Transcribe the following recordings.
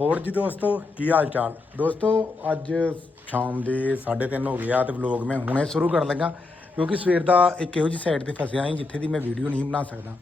ਹੋਰ ਜੀ ਦੋਸਤੋ ਕੀ ਹਾਲ ਚਾਲ ਦੋਸਤੋ ਅੱਜ ਸ਼ਾਮ ਦੇ 3:30 ਹੋ ਗਿਆ ਤੇ ਵਲੌਗ ਮੈਂ ਹੁਣੇ ਸ਼ੁਰੂ ਕਰਨ ਲੱਗਾ ਕਿਉਂਕਿ ਸਵੇਰ ਦਾ ਇੱਕ ਇਹੋ ਜਿਹੀ ਸਾਈਡ ਤੇ ਫਸਿਆ ਹਾਂ ਜਿੱਥੇ ਦੀ ਮੈਂ ਵੀਡੀਓ ਨਹੀਂ ਬਣਾ ਸਕਦਾ।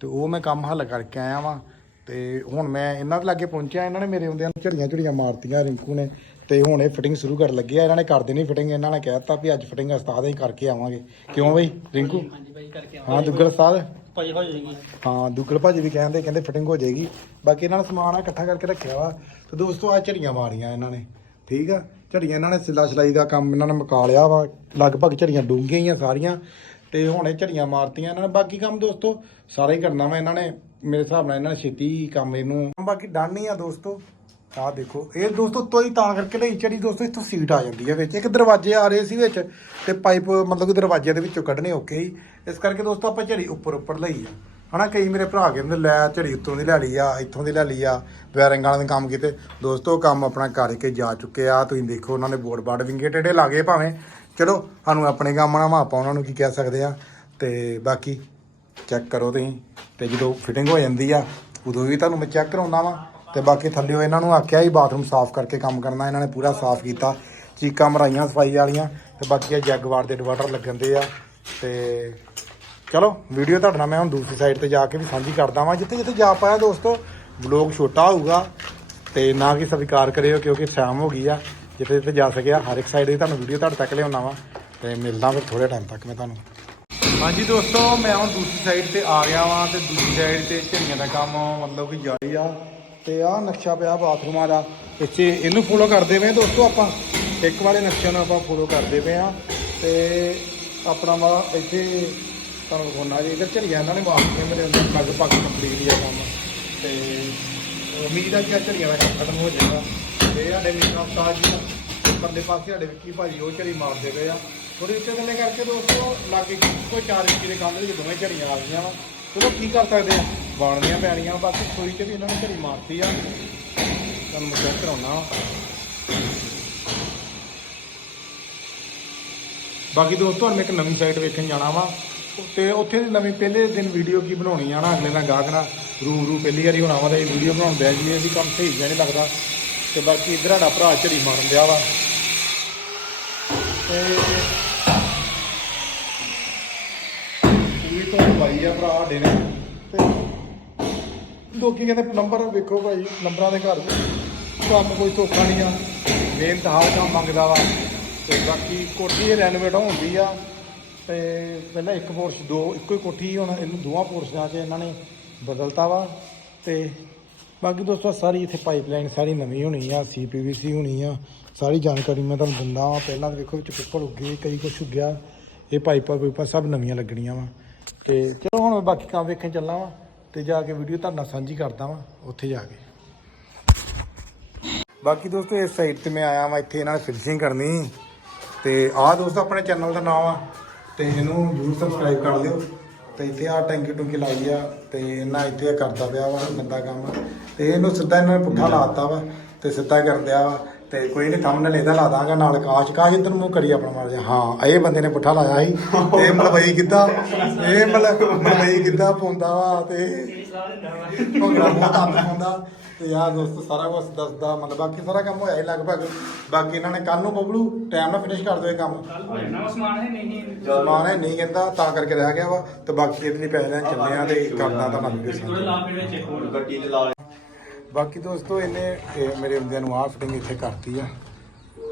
ਤੇ ਉਹ ਮੈਂ ਕੰਮ ਹੱਲ ਕਰਕੇ ਆਇਆ ਵਾਂ। ਤੇ ਹੁਣ ਮੈਂ ਇਹਨਾਂ ਦੇ ਲਾਗੇ ਪਹੁੰਚਿਆ ਇਹਨਾਂ ਨੇ ਮੇਰੇ ਹੁੰਦਿਆਂ ਨੂੰ ਝੜੀਆਂ ਝੜੀਆਂ ਮਾਰਤੀਆਂ ਰਿੰਕੂ ਨੇ। ਤੇ ਹੁਣ ਇਹ ਫਿਟਿੰਗ ਸ਼ੁਰੂ ਕਰਨ ਲੱਗੇ ਆ ਇਹਨਾਂ ਨੇ ਕਰ ਦੇਣੀ ਫਿਟਿੰਗ ਇਹਨਾਂ ਨੇ ਕਹਿਤਾ ਵੀ ਅੱਜ ਫਿਟਿੰਗ ਉਸਤਾਦ ਹੀ ਕਰਕੇ ਆਵਾਂਗੇ। ਕਿਉਂ ਬਈ ਰਿੰਕੂ? ਹਾਂਜੀ ਬਾਈ ਕਰਕੇ ਹਾਂ ਦੁੱਗਲ ਉਸਤਾਦ। ਭਾਈ ਹੋ ਜਾਏਗੀ। ਹਾਂ, ਦੁੱਗਲ ਭਾਜੀ ਵੀ ਕਹਿੰਦੇ ਕਹਿੰਦੇ ਫਿਟਿੰਗ ਹੋ ਜਾਏਗੀ। ਬਾਕੀ ਇਹਨਾਂ ਨੇ ਸਮਾਨ ਆ ਇਕੱਠਾ ਕਰਕੇ ਰੱਖਿਆ ਵਾ। ਤੇ ਦੋਸਤੋ ਆ ਝੜੀਆਂ ਮਾਰੀਆਂ ਇਹਨਾਂ ਨੇ। ਠੀਕ ਆ? ਝੜੀਆਂ ਇਹਨਾਂ ਨੇ ਸਿਲਾ ਸਿਲਾਈ ਦਾ ਕੰਮ ਇਹਨਾਂ ਨੇ ਮੁਕਾ ਲਿਆ ਵਾ। ਲਗਭਗ ਝੜੀਆਂ ਡੂੰਘੀਆਂ ਹੀ ਆ ਸਾਰੀਆਂ। ਤੇ ਹੁਣ ਇਹ ਝੜੀਆਂ ਮਾਰਤੀਆਂ ਇਹਨਾਂ ਨੇ। ਬਾਕੀ ਕੰਮ ਦੋਸਤੋ, ਸਾਰਾ ਹੀ ਕਰਨਾ ਵਾ ਇਹਨਾਂ ਨੇ। ਮੇਰੇ ਹਿਸਾਬ ਨਾਲ ਇਹਨਾਂ ਨੇ ਛੇਤੀ ਕੰਮ ਇਹਨੂੰ ਬਾਕੀ ਡਨ ਹੀ ਆ ਦੋਸਤੋ। ਆਹ ਦੇਖੋ, ਇਹ ਦੋਸਤੋ ਤੋਂ ਹੀ ਤਾਂ ਕਰਕੇ ਲਈ ਝੜੀ ਦੋਸਤੋ ਇੱਥੋਂ ਸੀਟ ਆ ਜਾਂਦੀ ਹੈ ਵਿੱਚ। ਇੱਕ ਦਰਵਾਜ਼ੇ ਆ ਰਹੇ ਸੀ ਵਿੱਚ ਤੇ ਪਾਈਪ ਮਤਲਬ ਕਿ ਦਰਵਾਜ਼ੇ ਦੇ ਵਿੱਚੋਂ ਕੱਢਣੇ ਔਖੇ ਹੀ ਇਸ ਕਰਕੇ ਦੋਸਤੋ ਆਪਾਂ ਝੜੀ ਉੱਪਰ ਉੱਪਰ ਲਈ ਆ। ਹਨਾ, ਕਈ ਮੇਰੇ ਭਰਾ ਕਹਿੰਦੇ ਲੈ ਝੜੀ ਉੱਤੋਂ ਦੀ ਲੈ ਲਈ ਆ, ਇੱਥੋਂ ਦੀ ਲੈ ਲਈ ਆ। ਵੈਰਿੰਗ ਵਾਲਿਆਂ ਦੇ ਕੰਮ ਕੀਤੇ। ਦੋਸਤੋ, ਕੰਮ ਆਪਣਾ ਕਰਕੇ ਜਾ ਚੁੱਕੇ ਆ। ਤੁਸੀਂ ਦੇਖੋ, ਉਹਨਾਂ ਨੇ ਬੋਰਡ ਬਾਰਡ ਵਿੰਗੇ ਟੇਡੇ ਲਾਗੇ ਭਾਵੇਂ। ਚਲੋ, ਸਾਨੂੰ ਆਪਣੇ ਕੰਮ ਨਾਲ ਆਪਾਂ ਉਹਨਾਂ ਨੂੰ ਕੀ ਕਹਿ ਸਕਦੇ ਆ। ਤੇ ਬਾਕੀ ਚੈੱਕ ਕਰੋ ਤੁਸੀਂ। ਤੇ ਜਦੋਂ ਫਿਟਿੰਗ ਹੋ ਜਾਂਦੀ ਆ, ਉਦੋਂ ਵੀ ਤੁਹਾਨੂੰ ਮੈਂ ਚੈੱਕ ਕਰਾਉਣਾ ਵਾਂ। ਤੇ ਬਾਕੀ ਥੱਲਿਓ ਇਹਨਾਂ ਨੂੰ ਆਖਿਆ ਹੀ ਬਾਥਰੂਮ ਸਾਫ਼ ਕਰਕੇ ਕੰਮ ਕਰਨਾ, ਇਹਨਾਂ ਨੇ ਪੂਰਾ ਸਾਫ਼ ਕੀਤਾ। ਚੀਕਾਂ ਮਰਾਈਆਂ, ਸਫ਼ਾਈ ਵਾਲੀਆਂ ਤੇ ਬਾਕੀ ਇਹ ਜੈਗਵਾਰ ਦੇ ਇਨਵਰਟਰ ਲੱਗਣ ਦੇ ਆ ਤੇ ਚਲੋ ਵੀਡੀਓ ਤੁਹਾਡੇ ਨਾਲ ਮੈਂ ਹੁਣ ਦੂਸਰੀ ਸਾਈਡ ਤੇ ਜਾ ਕੇ ਵੀ ਸਾਂਝੀ ਕਰਦਾ ਵਾਂ। ਜਿੱਥੇ ਜਿੱਥੇ ਜਾ ਪਾਇਆ ਦੋਸਤੋ ਵਲੌਗ ਛੋਟਾ ਹੋਊਗਾ ਤੇ ਨਾ ਕਿ ਸਵੀਕਾਰ ਕਰਿਓ ਕਿਉਂਕਿ ਸ਼ਾਮ ਹੋ ਗਈ ਆ। ਜਿੱਥੇ ਜਿੱਥੇ ਜਾ ਸਕਿਆ, ਹਰ ਇੱਕ ਸਾਈਡ ਦੀ ਤੁਹਾਨੂੰ ਵੀਡੀਓ ਤੁਹਾਡੇ ਤੱਕ ਲਿਆਉਣਾ ਵਾ ਤੇ ਮਿਲਦਾ ਫਿਰ ਥੋੜੇ ਟਾਈਮ ਤੱਕ ਮੈਂ ਤੁਹਾਨੂੰ। ਹਾਂਜੀ ਦੋਸਤੋ, ਮੈਂ ਹੁਣ ਦੂਸਰੀ ਸਾਈਡ ਤੇ ਆ ਗਿਆ ਵਾਂ ਤੇ ਦੂਸਰੀ ਸਾਈਡ ਤੇ ਝੜੀਆਂ ਦਾ ਕੰਮ ਮਤਲਬ ਕਿ ਜਾਰੀ ਆ। ਤੇ ਆਹ ਨਕਸ਼ਾ ਪਿਆ ਬਾਥਰੂਮਾਂ ਦਾ ਇੱਥੇ ਇਹਨੂੰ ਫੋਲੋ ਕਰਦੇ ਪਏ ਆ ਦੋਸਤੋ ਆਪਾਂ। ਇੱਕ ਵਾਲੇ ਨਕਸ਼ੇ ਨੂੰ ਆਪਾਂ ਫੋਲੋ ਕਰਦੇ ਪਏ ਆ ਤੇ ਆਪਣਾ ਵਾ ਇੱਥੇ ਤੁਹਾਨੂੰ ਵਿਖਾਉਣਾ ਜੀ, ਇੱਧਰ ਝੜੀਆਂ ਇਹਨਾਂ ਨੇ ਮਾਰਤੀਆਂ ਮੇਰੇ ਅੰਦਰ ਲਗਭਗ ਕੰਪਲੀਟ ਆ ਕੰਮ। ਤੇ ਉਮੀਦ ਆ ਕਿ ਆਹ ਝੜੀਆਂ ਦਾ ਖਤਮ ਹੋ ਜਾਏਗਾ। ਤੇ ਸਾਡੇ ਮੀਨਾ ਉਸਤਾਦ ਜੀ ਪਰਲੇ ਪਾਸੇ ਸਾਡੇ ਵਿੱਕੀ ਭਾਜੀ, ਉਹ ਝੜੀ ਮਾਰਦੇ ਪਏ ਆ। ਥੋੜੀ ਉੱਤੇ ਥੱਲੇ ਕਰਕੇ ਦੋਸਤੋ, ਲਾਗੇ ਕੋਈ ਚਾਰ ਇੰਚੀ ਦੇ ਕੰਮ ਦੇ ਵਿੱਚ ਦੋਵੇਂ ਝੜੀਆਂ ਆ ਗਈਆਂ ਵਾ। ਚਲੋ ਕੀ ਕਰ ਸਕਦੇ ਆ? ਬਾਣਦੀਆਂ ਪੈਣੀਆਂ, ਬਾਕੀ ਸੋਈ ਚ ਵੀ ਇਹਨਾਂ ਨੇ ਝੜੀ ਮਾਰਤੀ ਆ। ਤੁਹਾਨੂੰ ਮੈਂ ਚੈੱਕ ਕਰਾਉਣਾ ਬਾਕੀ ਦੋਸਤੋ ਹੁਣ ਮੈਂ ਇੱਕ ਨਵੀਂ ਸਾਈਟ ਵੇਖਣ ਜਾਣਾ ਵਾ। ਤੇ ਉੱਥੇ ਦੀ ਨਵੀਂ ਪਹਿਲੇ ਦਿਨ ਵੀਡੀਓ ਕੀ ਬਣਾਉਣੀ ਆ ਨਾ, ਅਗਲੇ ਨਾਲ ਗਾਹਕ ਨਾਲ ਰੂ ਰੂ ਪਹਿਲੀ ਵਾਰੀ ਹੋਣਾ ਵਾ ਤੇ ਇਹ ਵੀਡੀਓ ਬਣਾਉਣ ਆ ਜੀ, ਇਹ ਵੀ ਕੰਮ ਸਹੀ ਜਿਹਾ ਨਹੀਂ ਲੱਗਦਾ। ਤੇ ਬਾਕੀ ਇਧਰ ਸਾਡਾ ਭਰਾ ਝੜੀ ਮਾਰਨ ਦਿਆ ਵਾ। ਤੇ ਪੂਰੀ ਪਾਈ ਆ ਭਰਾ ਸਾਡੇ ਨੇ। ਤੇ ਲੋਕੀ ਕਹਿੰਦੇ ਨੰਬਰ ਵੇਖੋ ਭਾਈ, ਨੰਬਰਾਂ ਦੇ ਘਰ। ਕੰਮ ਕੋਈ ਧੋਖਾ ਨਹੀਂ ਆ। ਮਿਹਨਤ ਹਰ ਕੰਮ ਮੰਗਦਾ ਵਾ। ਤੇ ਬਾਕੀ ਕੋਠੀ ਇਹ ਰੈਨੋਵੇਟ ਹੁੰਦੀ ਆ। ਤੇ ਪਹਿਲਾਂ ਇੱਕ ਪੋਰਸ਼ ਦੋ, ਇੱਕੋ ਹੀ ਕੋਠੀ ਹੁਣ ਇਹਨੂੰ ਦੋਵਾਂ ਪੋਰਸ਼ਾਂ 'ਚ ਇਹਨਾਂ ਨੇ ਬਦਲਤਾ ਵਾ। ਤੇ ਬਾਕੀ ਦੋਸਤੋ ਸਾਰੀ ਇੱਥੇ ਪਾਈਪਲਾਈਨ ਸਾਰੀ ਨਵੀਂ ਹੋਣੀ ਆ ਸੀਪੀਵੀਸੀ ਹੋਣੀ ਆ। ਸਾਰੀ ਜਾਣਕਾਰੀ ਮੈਂ ਤੁਹਾਨੂੰ ਦਿੰਦਾ ਵਾਂ। ਪਹਿਲਾਂ ਤਾਂ ਵੇਖੋ ਵਿੱਚ ਪਿੱਪਲ ਉੱਗੇ, ਕਈ ਕੁਛ ਉੱਗਿਆ। ਇਹ ਪਾਈਪਾਂ ਪੂਈਪਾਂ ਸਭ ਨਵੀਆਂ ਲੱਗਣੀਆਂ ਵਾ। ਤੇ ਚਲੋ ਹੁਣ ਮੈਂ ਬਾਕੀ ਕੰਮ ਵੇਖਣ ਚੱਲਾਂ ਵਾ ਤੇ ਜਾ ਕੇ ਵੀਡੀਓ ਤੁਹਾਡੇ ਨਾਲ ਸਾਂਝੀ ਕਰਦਾ ਵਾਂ, ਉੱਥੇ ਜਾ ਕੇ। ਬਾਕੀ ਦੋਸਤੋ, ਇਸ ਸਾਈਡ ਤੇ ਮੈਂ ਆਇਆ ਵਾਂ, ਇੱਥੇ ਇਹਨਾਂ ਨੇ ਫਿਨਿਸ਼ਿੰਗ ਕਰਨੀ। ਤੇ ਆਹ ਦੋਸਤੋ ਆਪਣੇ ਚੈਨਲ ਦਾ ਨਾਮ ਆ, ਤੇ ਇਹਨੂੰ ਜਰੂਰ ਸਬਸਕ੍ਰਾਈਬ ਕਰ ਲਿਓ। ਤੇ ਇੱਥੇ ਆ ਟੈਂਕੀ ਟੁੰਕੀ ਲਾਈ ਆ, ਤੇ ਇਹਨਾਂ ਇੱਥੇ ਕਰਦਾ ਪਿਆ ਵਾ ਬੰਦਾ ਕੰਮ। ਤੇ ਇਹਨੂੰ ਸਿੱਧਾ ਇਹਨਾਂ ਨੇ ਪੁੱਠਾ ਲਾਤਾ ਵਾ, ਤੇ ਸਿੱਧਾ ਕਰ ਦਿਆ ਵਾ। ਤੇ ਕੋਈ ਨਹੀਂ ਥੰਬਨੇਲ ਇਹਦਾ ਲਾ ਦਾਂਗਾ ਨਾਲ ਕਾਸ਼ ਕਾਸ਼ ਇੱਧਰ ਮੂੰਹ ਕਰੀ ਆਪਣਾ ਮਾਰ ਜਾ ਹਾਂ ਇਹ ਬੰਦੇ ਨੇ ਪੁੱਠਾ ਲਾਇਆ ਸੀ ਤੇ ਮਲਵਈ ਕਿੱਦਾਂ ਇਹ ਮਲ ਮਲਵਈ ਕਿੱਦਾਂ ਪਾਉਂਦਾ ਵਾ ਤੇ ਭੰਗੜਾ ਬਹੁਤ ਆਪ ਪਾਉਂਦਾ। ਤੇ ਯਾਰ ਦੋਸਤੋ ਸਾਰਾ ਕੁਝ ਦੱਸਦਾ ਮਤਲਬ ਬਾਕੀ ਸਾਰਾ ਕੰਮ ਹੋਇਆ ਹੀ ਲਗਭਗ। ਬਾਕੀ ਇਹਨਾਂ ਨੇ ਕੱਲ ਨੂੰ ਬਬਲੂ ਟਾਈਮ ਨਾਲ ਫਿਨਿਸ਼ ਕਰ ਦਿਓ ਇਹ ਕੰਮ। ਸਮਾਨ ਹੈ ਨਹੀਂ ਸਮਾਨ ਹੈ ਨਹੀਂ ਕਹਿੰਦਾ ਤਾਂ ਕਰਕੇ ਰਹਿ ਗਿਆ ਵਾ। ਤੇ ਬਾਕੀ ਇਹਦੇ ਲਈ ਪੈਸੇ ਲੈਣ ਚੱਲੇ ਆ ਤੇ ਕਰਨਾ ਤਾਂ ਲਾ ਕੇ ਵਿੱਚ ਇੱਕ ਹੋਰ ਗੱਡੀ ਤੇ ਲਾ ਬਾਕੀ ਦੋਸਤੋ, ਇਹਨੇ, ਇਹ ਮੇਰੇ ਹੁੰਦਿਆਂ ਨੂੰ ਆਹ ਫਿਟਿੰਗ ਇੱਥੇ ਕਰਤੀ ਆ।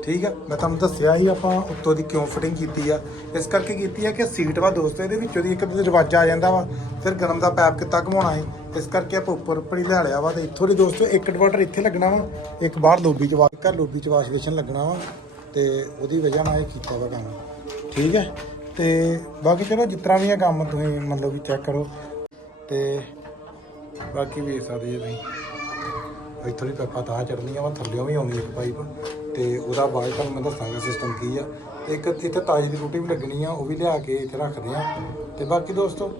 ਠੀਕ ਹੈ ਮੈਂ ਤੁਹਾਨੂੰ ਦੱਸਿਆ ਹੀ ਆਪਾਂ ਉੱਤੋਂ ਦੀ ਕਿਉਂ ਫਿਟਿੰਗ ਕੀਤੀ ਆ। ਇਸ ਕਰਕੇ ਕੀਤੀ ਆ ਕਿ ਸੀਟ ਵਾ ਦੋਸਤੋ, ਇਹਦੇ ਵਿੱਚੋਂ ਦੀ ਇੱਕ ਦਰਵਾਜ਼ਾ ਆ ਜਾਂਦਾ ਵਾ। ਫਿਰ ਗਰਮ ਦਾ ਪੈਪ ਕਿੱਤਾ ਘਮਾਉਣਾ ਹੈ ਇਸ ਕਰਕੇ ਆਪਾਂ ਉੱਪਰ ਉੱਪਰ ਹੀ ਲੈ ਲਿਆ ਵਾ ਤੇ ਇੱਥੋਂ ਦੀ ਦੋਸਤੋ, ਇੱਕ ਇਨਵਰਟਰ ਇੱਥੇ ਲੱਗਣਾ ਵਾ, ਇੱਕ ਬਾਹਰ ਲੋਬੀ ਚ ਵਾਸ਼ ਕਰ ਲੋਬੀ ਚ ਵਾਸ਼ ਬੇਸ਼ਨ ਲੱਗਣਾ ਵਾ ਤੇ ਉਹਦੀ ਵਜ੍ਹਾ ਨਾਲ ਇਹ ਕੀਤਾ ਵਾ ਕੰਮ। ਠੀਕ ਹੈ ਤੇ ਬਾਕੀ ਚਲੋ, ਜਿਸ ਤਰ੍ਹਾਂ ਵੀ ਆ ਕੰਮ ਤੁਸੀਂ ਮਤਲਬ ਵੀ ਚੈੱਕ ਕਰੋ। ਤੇ ਬਾਕੀ ਵੇਖ ਸਕਦੇ ਜੀ ਤੁਸੀਂ। ਇੱਥੋਂ ਦੀ ਪੈਪਾ ਤਾਂ ਚੜਨੀਆਂ ਵਾ, ਥੱਲਿਓਂ ਵੀ ਆਉਣੀ ਇੱਕ ਪਾਈਪ। ਤੇ ਉਹਦਾ ਬਾਅਦ ਤੁਹਾਨੂੰ ਮੈਂ ਦੱਸਾਂਗਾ ਸਿਸਟਮ ਕੀ ਆ। ਇੱਕ ਇੱਥੇ ਤਾਜੀ ਦੀ ਟੂਟੀ ਵੀ ਲੱਗਣੀ ਆ, ਉਹ ਵੀ ਲਿਆ ਕੇ ਇੱਥੇ ਰੱਖਦੇ ਆ। ਤੇ ਬਾਕੀ ਦੋਸਤੋ?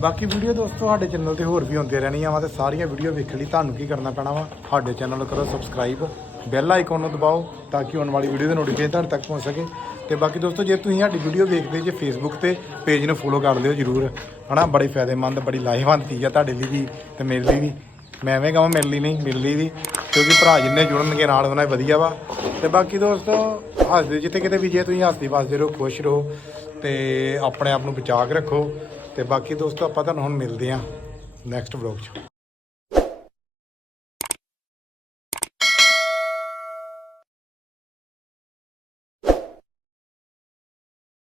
ਬਾਕੀ ਵੀਡੀਓ ਦੋਸਤੋ, ਸਾਡੇ ਚੈਨਲ ਤੇ ਹੋਰ ਵੀ ਹੁੰਦੀਆਂ ਰਹਿਣੀਆਂ ਵਾ ਤੇ ਸਾਰੀਆਂ ਵੀਡੀਓ ਵੇਖਣ ਲਈ, ਤੁਹਾਨੂੰ ਕੀ ਕਰਨਾ ਪੈਣਾ ਵਾ? ਸਾਡੇ ਚੈਨਲ ਨੂੰ ਕਰੋ ਸਬਸਕ੍ਰਾਈਬ ਬੈਲ ਆਈਕਨ ਨੂੰ ਦਬਾਓ ਤਾਂ ਕਿ ਆਉਣ ਵਾਲੀ ਵੀਡੀਓ ਦੇ ਨੋਟੀਫਿਕੇਸ਼ਨ ਤੁਹਾਡੇ ਤੱਕ ਪਹੁੰਚ ਸਕੇ। ਤੇ ਬਾਕੀ ਦੋਸਤੋ, ਜੇ ਤੁਸੀਂ ਸਾਡੀ ਵੀਡੀਓ ਵੇਖਦੇ ਜੇ ਫੇਸਬੁੱਕ ਤੇ ਪੇਜ ਨੂੰ ਫੋਲੋ ਕਰ ਲਿਓ ਜਰੂਰ। ਹਨਾ, ਬੜੀ ਫਾਇਦੇਮੰਦ, ਬੜੀ ਲਾਹੇਵੰਦ ਚੀਜ਼ ਆ ਤੁਹਾਡੇ ਲਈ ਵੀ ਤੇ ਮੇਰੇ ਲਈ ਵੀ। ਮੈਂ ਐਵੇਂ ਕਹਾਂ ਮਿਲ ਲਈ ਨਹੀਂ ਮਿਲ ਲਈ ਵੀ, ਕਿਉਂਕਿ ਭਰਾ ਜਿੰਨੇ ਜੁੜਨਗੇ ਨਾਲ ਉਹਨਾਂ ਵਧੀਆ ਵਾ। ਤੇ ਬਾਕੀ ਦੋਸਤੋ, ਹੱਸਦੇ ਜਿੱਥੇ ਕਿਤੇ ਵੀ ਜੇ ਤੁਸੀਂ ਹੱਸਦੇ ਵਸਦੇ ਰਹੋ, ਖੁਸ਼ ਰਹੋ ਤੇ ਆਪਣੇ ਆਪ ਨੂੰ ਬਚਾ ਕੇ ਰੱਖੋ। ਤੇ ਬਾਕੀ ਦੋਸਤੋ, ਆਪਾਂ ਤੁਹਾਨੂੰ ਹੁਣ ਮਿਲਦੇ ਆਂ ਨੈਕਸਟ ਵਲੌਗ 'ਚ।